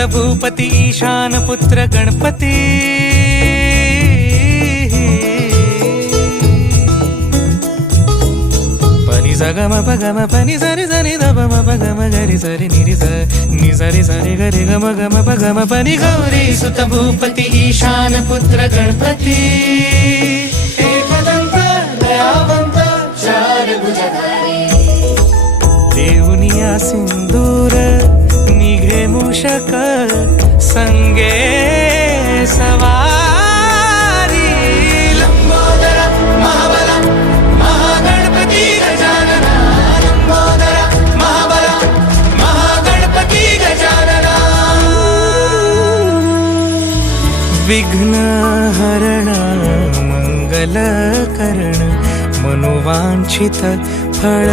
सुत भूपती ईशान पुत्र गणपती पनि सगम पगम पनि सरि सरि दपम पगम गरि सरि निरि स नि सरि सरि गरि गम गम पगम पनि गौरी सुत भूपती ईशान पुत्र गणपती एकदंत दयावंत चार भुजधारी देवनिया सिंदूर निघे मूषक संगे सवारी लंबोदर महाबला महागणपती गजानना लंबोदर महाबला महागणपती गजानना विघ्न हरण मंगल करण मनोवांछित फळ